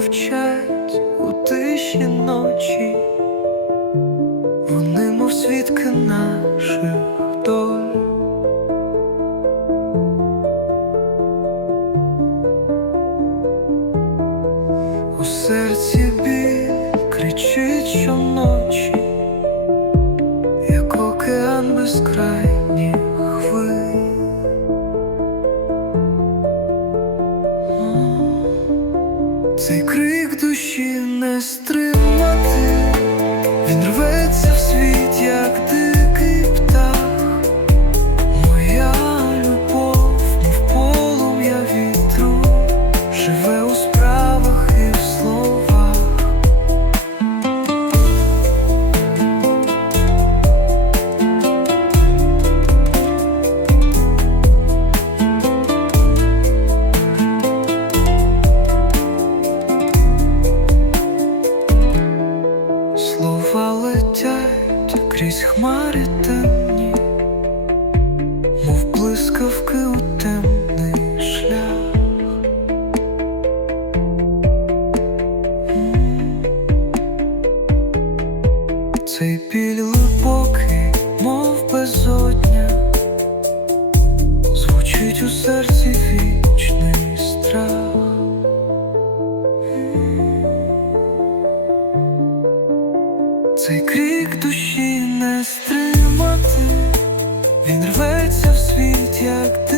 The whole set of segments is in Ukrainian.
мовчать у тиші ночі, вони, мов свідки наших доль. У серці біль кричить щоночі, Цей крик душі не стримати, він рветься крізь хмари темні, мов блискавки у темний шлях. Цей біль глибокий, мов безодня, звучить у серці вічний страх. Цей крик душі не стримати, він рветься в світ, як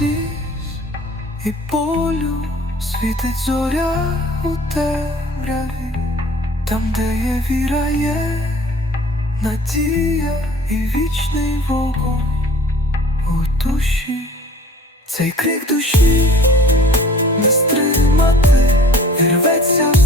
сліз і болю світить зоря у темряві, там, де є віра, є надія і вічний вогонь у душі, цей крик душі не стримати, вірветься